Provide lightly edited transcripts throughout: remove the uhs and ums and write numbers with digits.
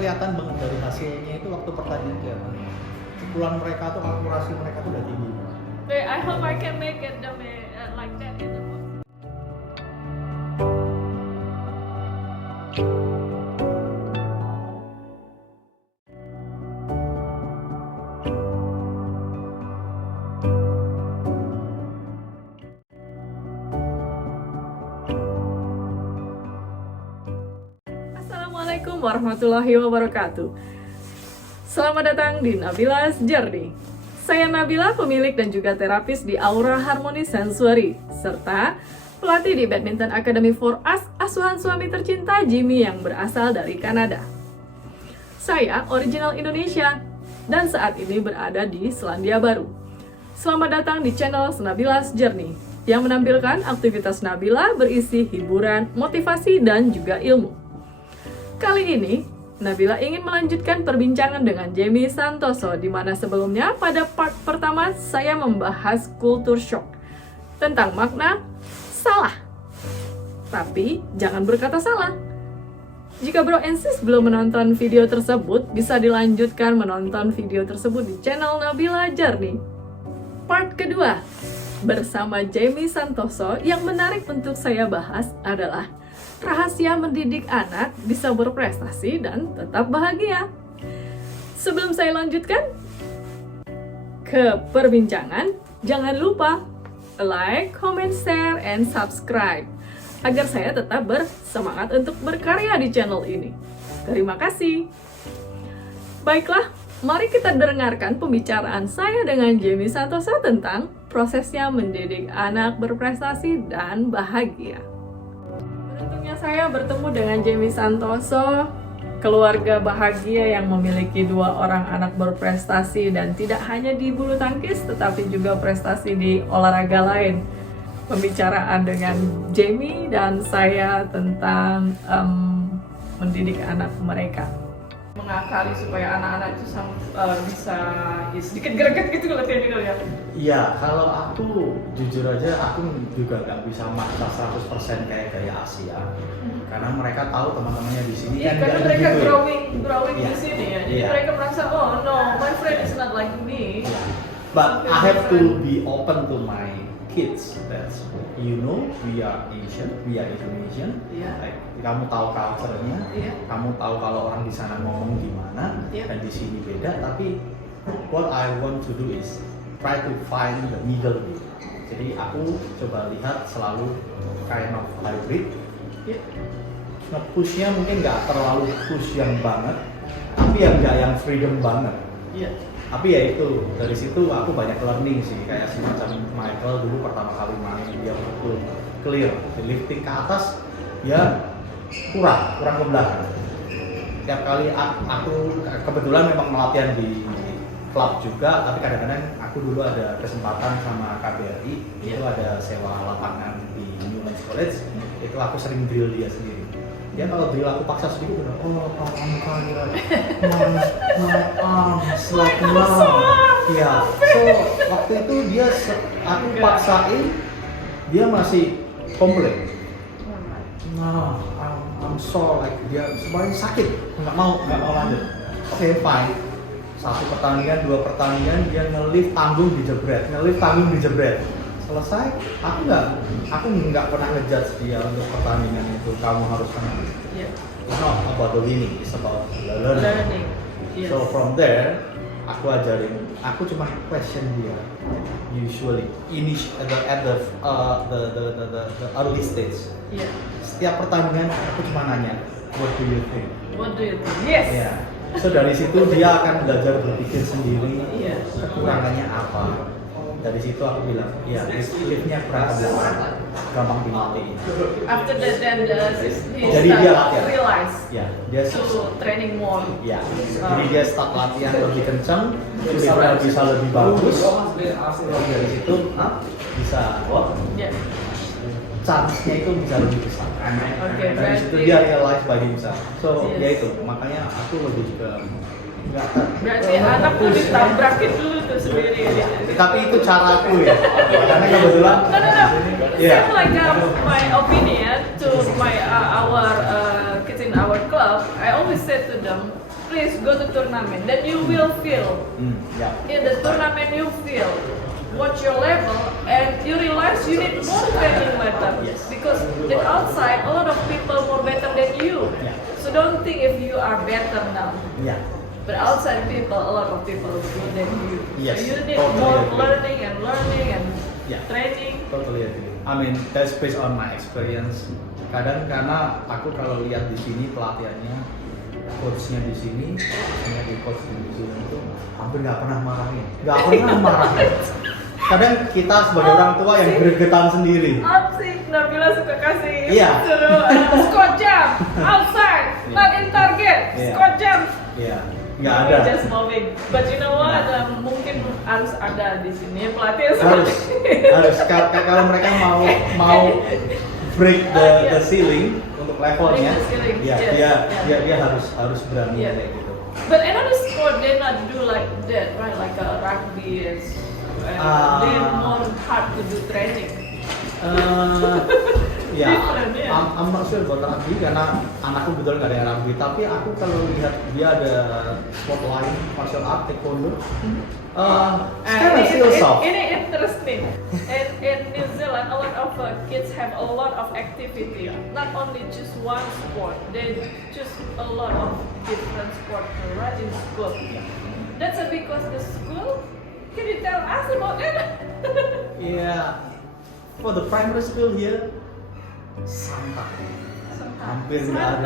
kelihatan banget dari hasilnya itu waktu pertandingan kelihatan. Pukulan mereka tuh, akurasi mereka tuh udah tinggi. Wait, I hope I can make it like that in the book. Assalamualaikum warahmatullahi wabarakatuh. Selamat datang di Nabila's Journey. Saya Nabila, pemilik dan juga terapis di Aura Harmony Sensory, serta pelatih di Badminton Academy for Us, asuhan suami tercinta Jimmy yang berasal dari Kanada. Saya original Indonesia dan saat ini berada di Selandia Baru. Selamat datang di channel Nabila's Journey yang menampilkan aktivitas Nabila berisi hiburan, motivasi, dan juga ilmu. Kali ini, Nabila ingin melanjutkan perbincangan dengan Jamie Santoso, di mana sebelumnya pada part pertama saya membahas culture shock tentang makna salah. Tapi jangan berkata salah. Jika Bro and Sis belum menonton video tersebut, bisa dilanjutkan menonton video tersebut di channel Nabila Journey. Part kedua bersama Jamie Santoso yang menarik untuk saya bahas adalah rahasia mendidik anak bisa berprestasi dan tetap bahagia. Sebelum saya lanjutkan ke perbincangan, jangan lupa like, comment, share, and subscribe agar saya tetap bersemangat untuk berkarya di channel ini. Terima kasih. Baiklah, mari kita dengarkan pembicaraan saya dengan Jamie Santoso tentang prosesnya mendidik anak berprestasi dan bahagia. Beruntungnya saya bertemu dengan Jamie Santoso, keluarga bahagia yang memiliki 2 orang anak berprestasi dan tidak hanya di bulu tangkis tetapi juga prestasi di olahraga lain. Pembicaraan dengan Jamie dan saya tentang mendidik anak mereka, mengakali supaya anak-anak itu bisa sedikit greget gitu latihan itu ya. Iya, kalau aku jujur aja aku juga nggak bisa maksa 100% kayak gaya Asia. Karena mereka tahu teman-temannya di sini Iya, kan karena nggak mereka gitu ya. growing Iya. di sini ya. Jadi Iya. mereka merasa, oh no, my friend is not like me. Yeah. But I have to be open to my kids. That's we are Asian, we are Indonesian. Yeah. Like, kamu tahu culture-nya, Yeah. kamu tahu kalau orang di sana ngomong gimana, Yeah. dan di sini beda. Tapi what I want to do is try to find the middle way. Jadi aku coba lihat selalu kind of hybrid. Yeah. Nge-push-nya mungkin nggak terlalu push yang banget, tapi yang nggak yang freedom banget. Yeah. Tapi ya itu, dari situ aku banyak learning sih, kayak semacam Michael dulu pertama kali main, dia betul clear, lifting ke atas, ya kurang ke belakang. Tiap kali aku kebetulan memang melatihan di klub juga, tapi kadang-kadang aku dulu ada kesempatan sama KBRI, itu ada sewa lapangan di Newlands College, itu aku sering drill dia sendiri. Dia kalau drill aku paksa sedikit udah, oh my arms like now. Ya, so waktu itu dia aku paksain, dia masih komplain. Nah, I'm so like dia sebenarnya sakit, nggak mau lanjut. Oke, fine. 1 pertandingan, 2 pertandingan dia nge-lift tanggung dijebret. Selesai, aku nggak pernah ngejudge dia untuk pertandingan itu. Kamu harus menang. Yeah. It's not about the winning, it's about the learning. Yes. So from there, aku cuma question dia. Usually, at the early stage. Yeah. Setiap pertandingan aku cuma nanya, what do you think? What do you think? Yes. Ya. So dari situ dia akan belajar berpikir sendiri, Iya. kekurangannya apa. Dari situ aku bilang, ya liftnya kurang ke belakang, gampang dimatiin. After that, then he Jadi dia latihan. realize Ya, dia to training more. ya. Jadi dia start latihan lebih kencang, bisa lebih bagus. Dari situ bisa, Yeah. chance-nya itu bisa lebih besar. Oke, Dari situ berarti- dia realize by himself. So Yes. ya itu, makanya aku lebih ke Berarti anak tuh ditabrakin dulu tuh sendiri. Tapi itu caraku ya, karena kebetulan. No. Iya. It's like my opinion to my our kids in our club. I always say to them, please go to tournament. Then you will feel Ya. in the tournament you feel what's your level, and you realize you need more training later. Yes. Because in outside a lot of people more better than you. Yeah. So don't think if you are better now. Ya. But outside people, a lot of people is good than you. Yes, So you need totally more agree. learning and Yeah. training. Totally agree. I mean, that's based on my experience. Kadang karena aku kalau lihat di sini pelatihannya, coachnya di sini, sama di coach di sini itu hampir nggak pernah marahin, Kadang kita sebagai orang tua yang gregetan sendiri. Asik, Nabila suka kasih Iya. suruh squat jump outside, not in target, Iya. squat jump. Iya, nggak ada. Just moving. But you know what? Mungkin harus ada di sini pelatih Harus, harus. Kalau mereka mau break the ceiling untuk levelnya, Break the ceiling, ya yes, dia harus berani Yeah. kayak gitu. But another sport they not do like that, right? Like a rugby and they more hard to do training. Ya, Different, yeah. I'm not sure about rugby karena anakku betul nggak ada yang rugby. Tapi aku kalau lihat dia ada sport lain, martial art, taekwondo, still soft. Ini interesting. In New Zealand, a lot of kids have a lot of activity. Not only just one sport, they choose a lot of different sports right in school. That's because the school. Can you tell us about it? Yeah, for the primary school here, santai. Hampir nggak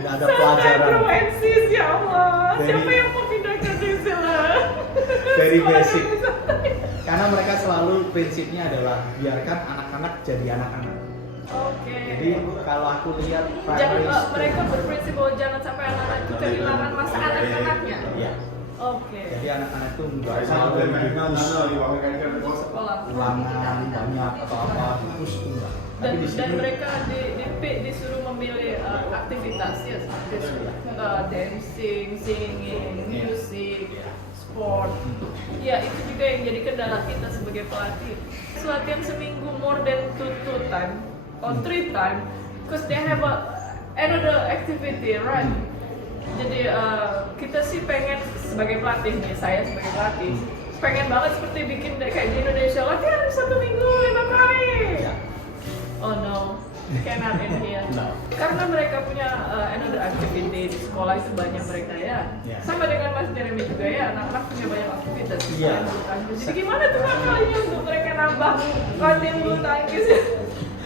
ada pelajaran. Santai bro, NCS, ya Allah. Very- Siapa yang mau pindah ke New Zealand? Very Sekolah basic. yang santai. Karena mereka selalu prinsipnya adalah biarkan anak-anak jadi anak-anak. Oke. Jadi kalau aku lihat Jangan, primary school, mereka berprinsip bahwa jangan sampai anak-anak itu kehilangan masa anak-anaknya. ya, Oke. jadi anak-anak itu nggak mau Sekolah. ulangan banyak atau apa, terus itu enggak. Tapi di Dan sini mereka disuruh memilih aktivitas ya, dancing, singing, Iya. music, sport. Ya itu juga yang jadi kendala kita sebagai pelatih. Latihan seminggu more than two time or 3 time, because they have another activity, right? Jadi kita sih pengen sebagai pelatih nih, saya sebagai pelatih pengen banget seperti bikin kayak di Indonesia latihan 1 minggu 5 kali. ya, Oh no, cannot in here. No. Karena mereka punya another activity di sekolah itu banyak mereka ya. Yeah. Sama dengan Mas Jeremy juga ya, anak-anak punya banyak aktivitas. Yeah. Bulu tangkis. Jadi gimana tuh kalinya untuk mereka nambah latihan bulu tangkis?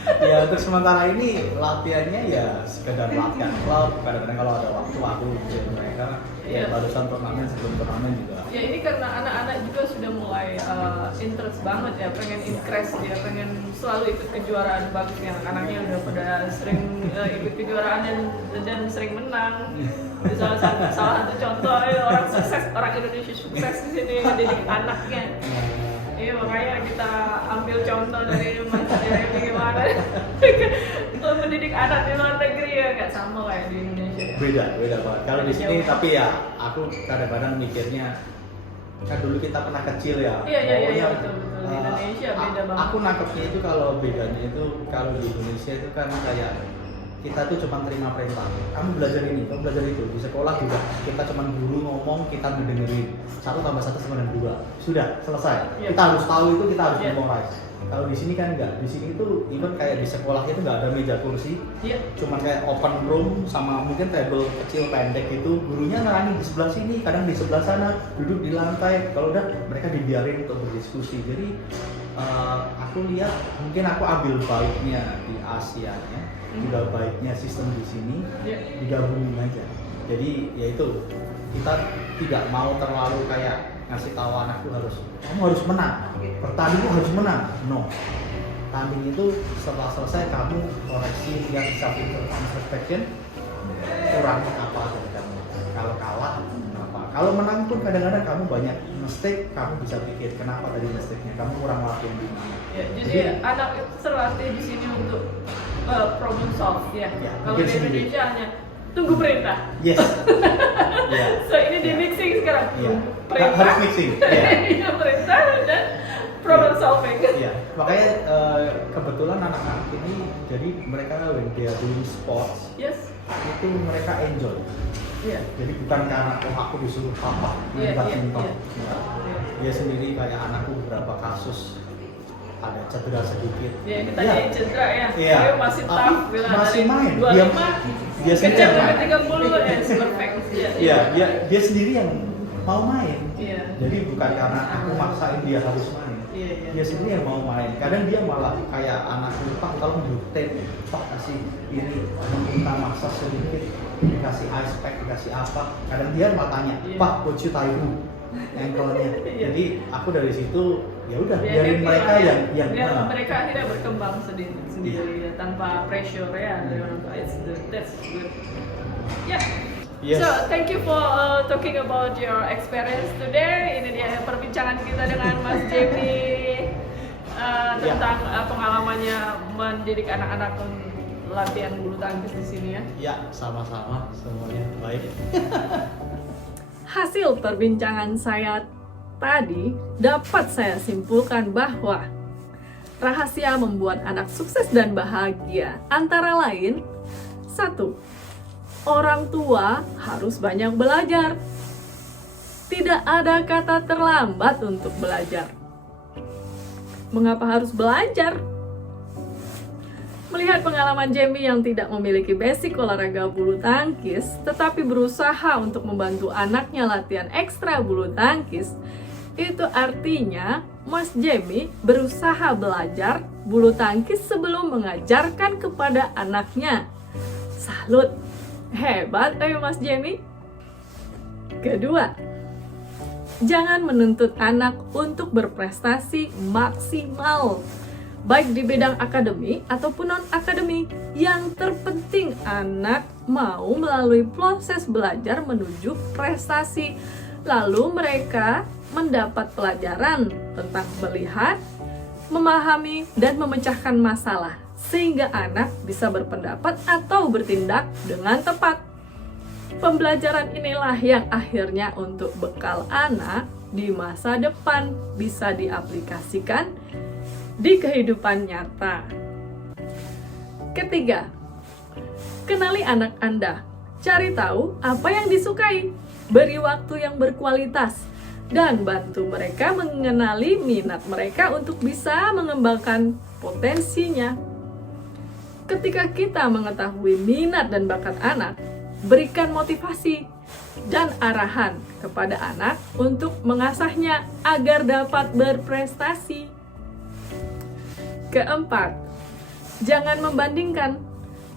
ya untuk sementara ini latihannya ya sekedar latihan klub. Kadang-kadang kalau ada waktu aku ikut mereka. Iya. Ya barusan turnamen sebelum turnamen juga. Ya ini karena anak-anak juga sudah mulai interest banget ya, pengen increase dia, pengen selalu ikut kejuaraan bagus yang anaknya udah pada sering ikut kejuaraan dan sering menang. Itu salah satu contoh orang sukses, orang Indonesia sukses di sini mendidik anaknya. Iya makanya kita ambil contoh dari Mas Jeremy gimana mendidik anak di luar negeri ya nggak sama kayak di Indonesia. Beda banget. Kalau di sini tapi ya aku kadang-kadang mikirnya kan dulu kita pernah kecil ya. Iya Pokoknya, betul. Di Indonesia beda banget. Aku nangkepnya itu kalau bedanya itu kalau di Indonesia itu kan kayak kita tuh cuma terima perintah. Kamu belajar ini, kamu belajar itu. Di sekolah juga kita cuma guru ngomong, kita ngedengerin. 1 tambah 1 sama dengan 2. Sudah, selesai. Iya. Kita harus tahu itu, kita harus Iya. memorize. Kalau di sini kan enggak. Di sini itu even kayak di sekolah itu enggak ada meja kursi. Iya. Cuma kayak open room sama mungkin table kecil pendek itu. Gurunya nerangin di sebelah sini, kadang di sebelah sana, duduk di lantai. Kalau udah mereka dibiarin untuk berdiskusi. Jadi aku lihat mungkin aku ambil baiknya di Asia ya, juga baiknya sistem di sini Iya. digabungin aja. Jadi ya itu kita tidak mau terlalu kayak ngasih tahu anakku kamu harus menang, bertanding itu harus menang. No, tanding itu setelah selesai kamu koreksi dan self introspection, kurang apa dari kamu. Kalau kalah apa? Kalau menang pun kadang-kadang kamu banyak mistake, kamu bisa pikir kenapa tadi mistake-nya, kamu kurang latihan di mana. Ya, jadi anak itu terlatih di sini untuk problem solve ya. Ya, Kalau bikin di sendiri. Indonesia hanya tunggu perintah. Yes. Ya. So ini di mixing sekarang. Iya. Perintah. Harus mixing. Iya. Iya, perintah dan problem solving. Iya, makanya kebetulan anak-anak ini jadi mereka when they are doing sports, Yes. itu mereka enjoy. Iya. Jadi bukan karena aku disuruh papa Iya, badminton. iya. Dia sendiri kayak anakku beberapa kasus ada cedera sedikit. Ya ini tadi cedera ya. Iya. Dia masih Tapi tough bilang masih dari main. 25 Dia sendiri kejar yang sampai main. 30 perfect. Iya. Iya, dia sendiri yang mau main. Iya. Jadi bukan karena aku maksain dia harus main. Iya, iya. Dia sendiri yang mau main. Kadang dia malah kayak anakku, Pak kalau dikte, Pak kasih ini minta massage sedikit, dikasih ice pack, dikasih apa. Kadang dia malah tanya, Iya. Pak coach taimu ankle-nya. Iya. Jadi aku dari situ ya udah Biar biarin happy mereka lah ya. yang Biar nah, mereka akhirnya berkembang sendiri ya, tanpa pressure ya dari orang tua. That's good. Yeah. Yes. So thank you for talking about your experience today. Ini dia perbincangan kita dengan Mas Jamie tentang pengalamannya mendidik anak-anak latihan bulu tangkis di sini ya. Ya, sama-sama semuanya baik. Hasil perbincangan saya tadi dapat saya simpulkan bahwa rahasia membuat anak sukses dan bahagia antara lain: 1. Orang tua harus banyak belajar. Tidak ada kata terlambat untuk belajar. Mengapa harus belajar? Melihat pengalaman Jamie yang tidak memiliki basic olahraga bulu tangkis, tetapi berusaha untuk membantu anaknya latihan ekstra bulu tangkis, itu artinya Mas Jamie berusaha belajar bulu tangkis sebelum mengajarkan kepada anaknya. Salut! Hebat Mas Jamie. Kedua, jangan menuntut anak untuk berprestasi maksimal, baik di bidang akademik ataupun non-akademik. Yang terpenting anak mau melalui proses belajar menuju prestasi. Lalu mereka mendapat pelajaran tentang melihat, memahami, dan memecahkan masalah, sehingga anak bisa berpendapat atau bertindak dengan tepat. Pembelajaran inilah yang akhirnya untuk bekal anak di masa depan bisa diaplikasikan di kehidupan nyata. Ketiga, kenali anak Anda. Cari tahu apa yang disukai, beri waktu yang berkualitas, dan bantu mereka mengenali minat mereka untuk bisa mengembangkan potensinya. Ketika kita mengetahui minat dan bakat anak, berikan motivasi dan arahan kepada anak untuk mengasahnya agar dapat berprestasi. Keempat, jangan membandingkan.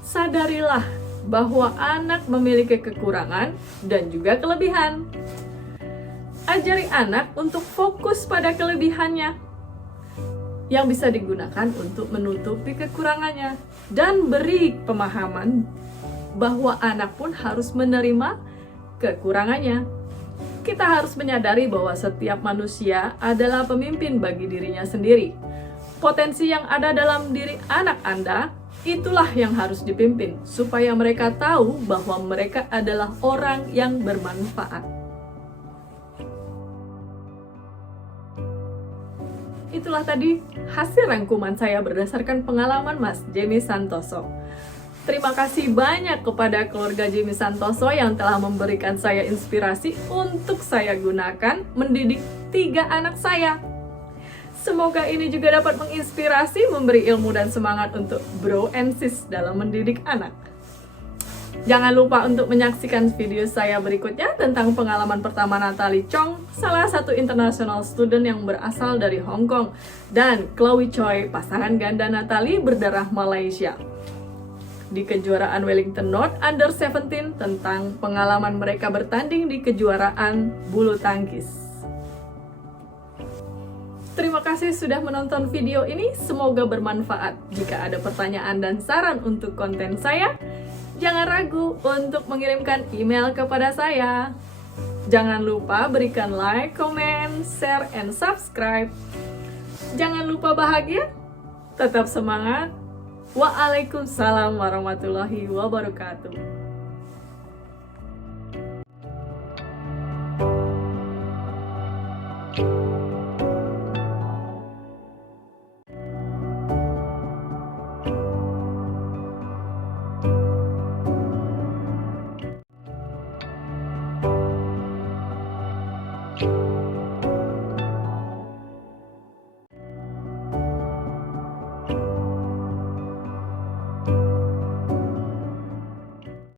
Sadarilah bahwa anak memiliki kekurangan dan juga kelebihan. Ajari anak untuk fokus pada kelebihannya yang bisa digunakan untuk menutupi kekurangannya, dan beri pemahaman bahwa anak pun harus menerima kekurangannya. Kita harus menyadari bahwa setiap manusia adalah pemimpin bagi dirinya sendiri. Potensi yang ada dalam diri anak Anda, itulah yang harus dipimpin, supaya mereka tahu bahwa mereka adalah orang yang bermanfaat. Itulah tadi hasil rangkuman saya berdasarkan pengalaman Mas Jamie Santoso. Terima kasih banyak kepada keluarga Jamie Santoso yang telah memberikan saya inspirasi untuk saya gunakan mendidik 3 anak saya. Semoga ini juga dapat menginspirasi, memberi ilmu dan semangat untuk bro and sis dalam mendidik anak. Jangan lupa untuk menyaksikan video saya berikutnya tentang pengalaman pertama Natalie Chong, salah satu international student yang berasal dari Hong Kong, dan Chloe Choi, pasangan ganda Natalie berdarah Malaysia, di kejuaraan Wellington North Under 17 tentang pengalaman mereka bertanding di kejuaraan bulu tangkis. Terima kasih sudah menonton video ini, semoga bermanfaat. Jika ada pertanyaan dan saran untuk konten saya, jangan ragu untuk mengirimkan email kepada saya. Jangan lupa berikan like, comment, share, and subscribe. Jangan lupa bahagia, tetap semangat. Waalaikumsalam warahmatullahi wabarakatuh.